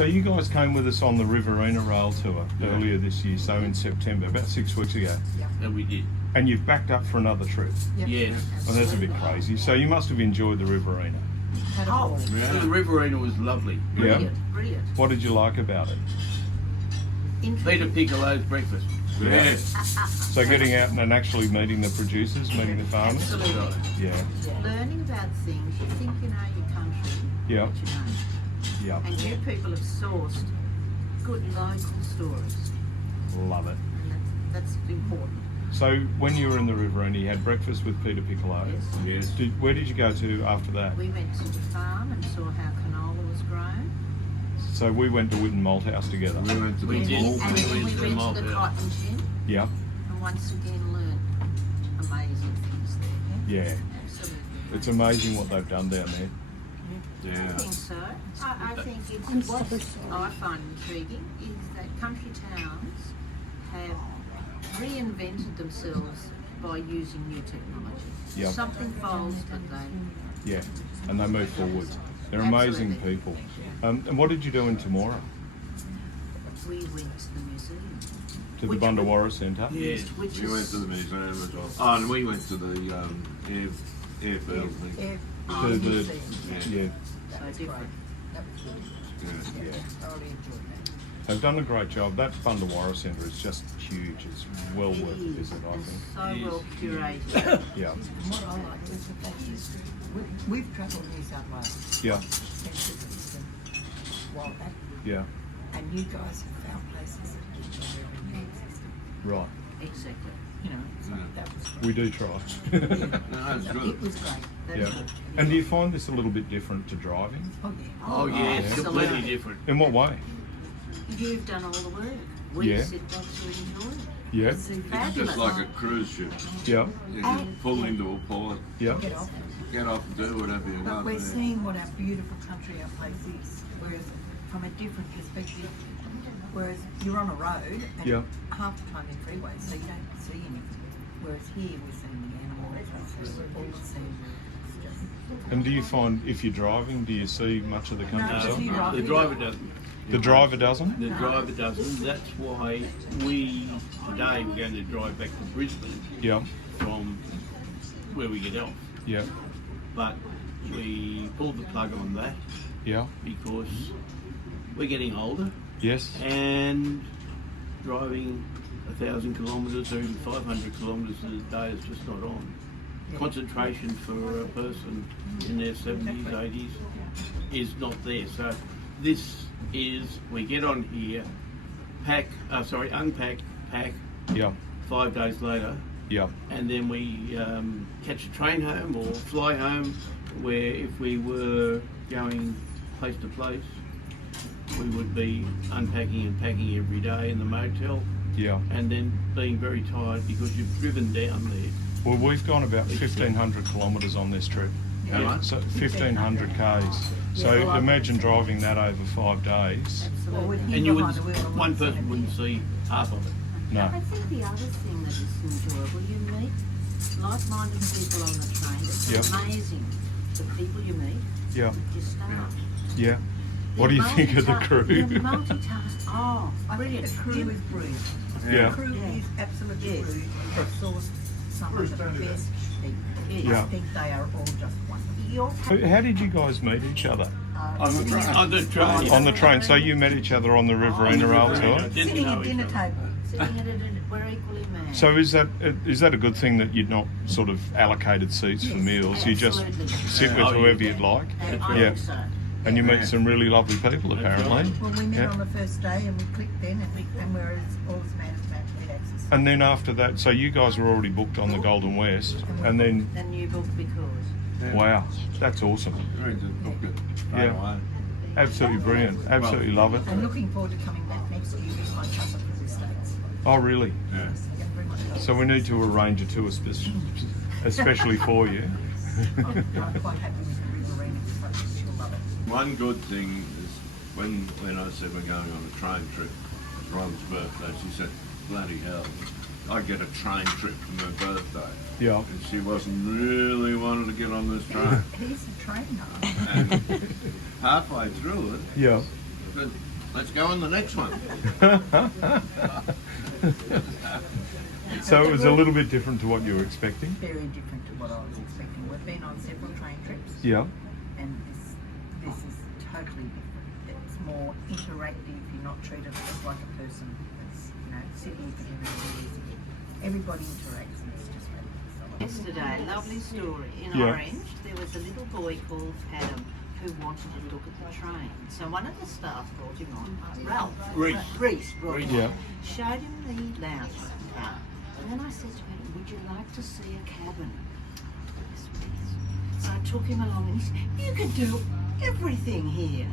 So you guys came with us on the Riverina Rail Tour earlier this year, so in September, about 6 weeks ago. And we did. And you've backed up for another trip. Yes. Well, that's a bit crazy. So you must have enjoyed the Riverina. Oh, the Riverina was lovely. Yeah. Brilliant. What did you like about it? Peter Piccolo's breakfast. Yes. So getting out and actually meeting the producers, meeting the farmers? Absolutely. Yeah. Learning about things, you think you know your country, Yeah. but you don't. Yeah. And you people have sourced good local stories. Love it. And that's important. So when you were in the Riverina, you had breakfast with Peter Piccolo. Yes. Yes. Where did you go to after that? We went to the farm and saw how canola was grown. So we went to Whitten Malt House together. We went to We the did. mall. And then we went to the Malt House. cotton gin Yeah. and once again learned amazing things there. Yeah. Absolutely. It's amazing what they've done down there. I Yeah. think so. I think it's what I find intriguing is that country towns have reinvented themselves by using new technology. Yeah. Something falls, but they Yeah. And they move forward. They're amazing Absolutely. people. And what did you do in Temora? we went to the museum. To the Which Bundawarra Centre? Yes. Which We is went to the museum as well. Oh, and we went to the airfield thing. To the, yeah. so different. Yeah. They've done a great job. That Bundawarra Centre is just huge. It's well worth a visit, I And think. so It well is. curated. Yeah. And what I like is the fact is, we've travelled New South Wales Yeah. extensively a while back, Yeah. and you guys have found places that keep on their immune system. Right. Exactly. You know, so Yeah. that was great. We do try. No, that's It good. was great. That's Yeah. good. And do you find this a little bit different to driving? Oh, yeah. Oh, yes, absolutely. completely different. In what way? You've done all the work. We Yeah. sit back to enjoy it. Yeah. It's It's fabulous. just like a cruise ship. Yeah. You can pull into a port, Yeah. Get off. get off and do whatever you But want. we're Yeah. seeing what our beautiful country, our place is, whereas from a different perspective, whereas you're on a road and Yeah. half the time in freeways, so you don't see anything. Whereas here we're seeing the animals, all the scenery. It's just- And do you find if you're driving, do you see much of the No, countryside? see, No, the driver doesn't. The driver doesn't? The driver doesn't. That's why today we're going to drive back to Brisbane Yeah. from where we get off. Yeah. But we pulled the plug on that Yeah. because we're getting older Yes. and driving 1,000 kilometres or even 500 kilometres a day is just not on. Concentration for a person in their 70s, 80s is not there. So this is, we get on here, unpack, pack, Yeah. 5 days later, Yeah. and then we catch a train home or fly home, where if we were going place to place, we would be unpacking and packing every day in the motel, Yeah. and then being very tired because you've driven down there. Well, we've gone about 1,500 kilometres on this trip. How much? So 1,500 Ks. So Yeah, well, imagine driving that over 5 days. Well, with him And you behind the would, wheel and one we're person seeing wouldn't see half of it. No. I think the other thing that is enjoyable, you meet like-minded people on the train. It's Yep. amazing the people you meet, Yeah. your staff. Yeah. What do you think of the crew? They're multitask. Oh, I think brilliant. the crew is brilliant. Yeah. The crew Yeah. is absolutely Yes. brilliant. They've sourced some of the best people. Yeah. I think they are all just wonderful. You're How did you guys meet each other? On the train. On the train. On the train. So you met each other on the Riverina Rail Tour? Didn't Sitting know at each dinner other. table. sitting at it, we're equally mad. So is that a good thing that you're not sort of allocated seats for meals? You just Absolutely. sit with Oh, yeah. whoever you'd like? And I Yeah. think so. And you meet some really lovely people apparently. Well, we met Yeah. on the first day and we clicked then and we're all as mad as mad to get access. And then after that, so you guys were already booked on the Golden West, and then And you book because. wow, that's awesome. We just booked it Yeah. right away. Absolutely brilliant. Absolutely love it. And looking forward to coming back next year with my cousin from the States. Oh really? Yeah. Yeah, very much love So we need to arrange a tour especially for you. I'm quite happy with the Riverina because she'll love it. One good thing is when I said we're going on a train trip, Ron's birthday, she said, bloody hell, I get a train trip for my birthday. Yeah. And she wasn't really wanting to get on this train. He's a trainer. And halfway through it, Yeah. but Let's go on the next one. So it was a little bit different to what you were expecting? Very different to what I was expecting. We've been on several train trips. Yeah. And this is totally different. It's more interactive. You're not treated just like a person. It's, you know, sitting for dinner. Everybody interacts and it's just fabulous. Yesterday, lovely story. In Yeah. Orange, there was a little boy called Adam who wanted to look at the train. So one of the staff brought him on, Ralph. Reese brought him Yeah. on, showed him the lounge car. And then I said to him, would you like to see a cabin? Yes, please. So I took him along and he said, you can do everything here.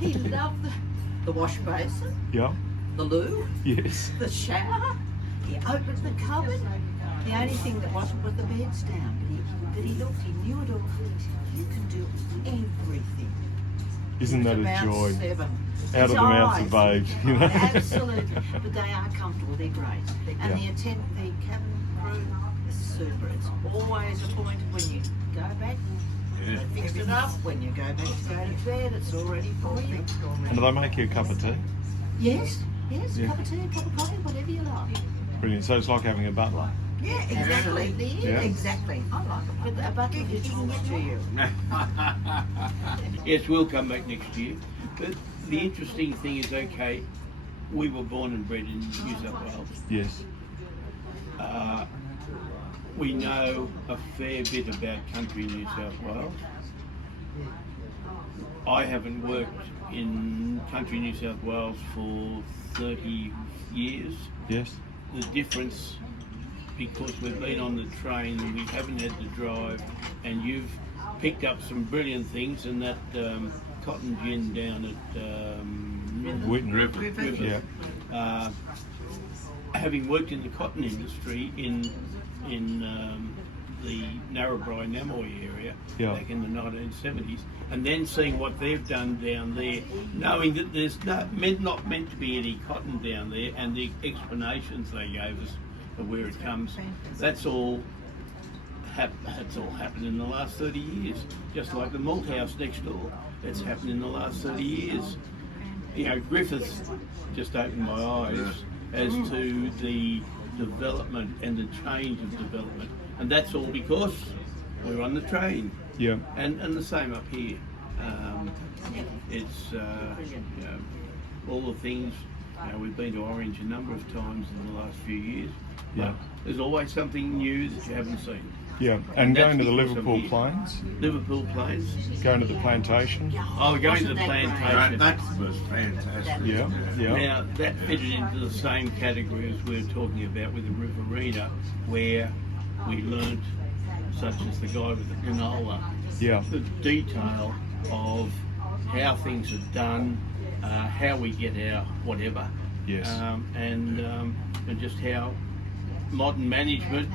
He loved the wash basin, Yeah. the loo, Yes. the shower. He opened the cupboard. The only thing that wasn't was the bed stand. But he looked, he knew it all. He said, you can do everything. Isn't that a About joy? 7. Out of the mouths of babes, you know. Absolutely. But they are comfortable, they're great. And Yeah. the cabin crew is super. It's always appointed when you go back. Yeah. They fixed it up. When you go back to go to bed, it's all ready for you. And do they make you a cup of tea? Yes, Yeah. cup of tea, cup of coffee, whatever you like. Brilliant. So it's like having a butler. Yeah, exactly. Absolutely is. Yeah. Exactly. I like it. But a bucket is talks to you. Yes, we'll come back next year. But the interesting thing is, okay, we were born and bred in New South Wales. Yes. We know a fair bit about country New South Wales. I haven't worked in country New South Wales for 30 years. Yes. The difference, because we've been on the train and we haven't had to drive, and you've picked up some brilliant things, and that cotton gin down at Witten. River. Yeah. Having worked in the cotton industry in the Narrabri Namoy area Yeah. back in the 1970s, and then seeing what they've done down there, knowing that there's not meant to be any cotton down there, and the explanations they gave us of where it comes, that's all happened in the last 30 years. Just like the malt house next door, that's happened in the last 30 years. You know, Griffiths just opened my eyes as to the development and the change of development, and that's all because we're on the train. Yeah. And the same up here. It's you know, all the things. You know, we've been to Orange a number of times in the last few years. Yeah. But there's always something new that you haven't seen. Yeah. And that's going to the because I'm Liverpool here. Plains, Liverpool Plains. going to the plantation. Oh, we're going to the Wasn't that great? plantation. That was fantastic. Yeah. Yeah. Now, that fitted into the same category as we were talking about with the Riverina, where we learnt, such as the guy with the canola, Yeah. the detail of how things are done, how we get our whatever, Yes. and just how modern management.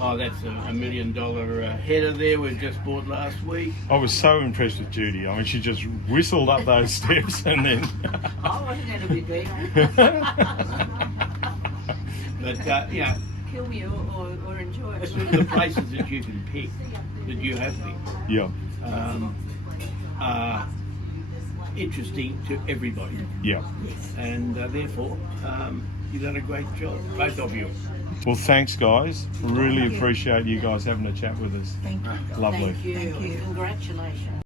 Oh, that's a $1 million header there we've just bought last week. I was so impressed with Judy. I mean, she just whistled up those steps and then. I wasn't going to be big. But yeah, Kill me or enjoy it's it. the places that you can pick, that you have picked, Yeah. are interesting to everybody, Yeah. and therefore you've done a great job, both of you. Well, thanks, guys. Really appreciate you guys having a chat with us. Thank you. Lovely. Thank you. Thank you. Congratulations.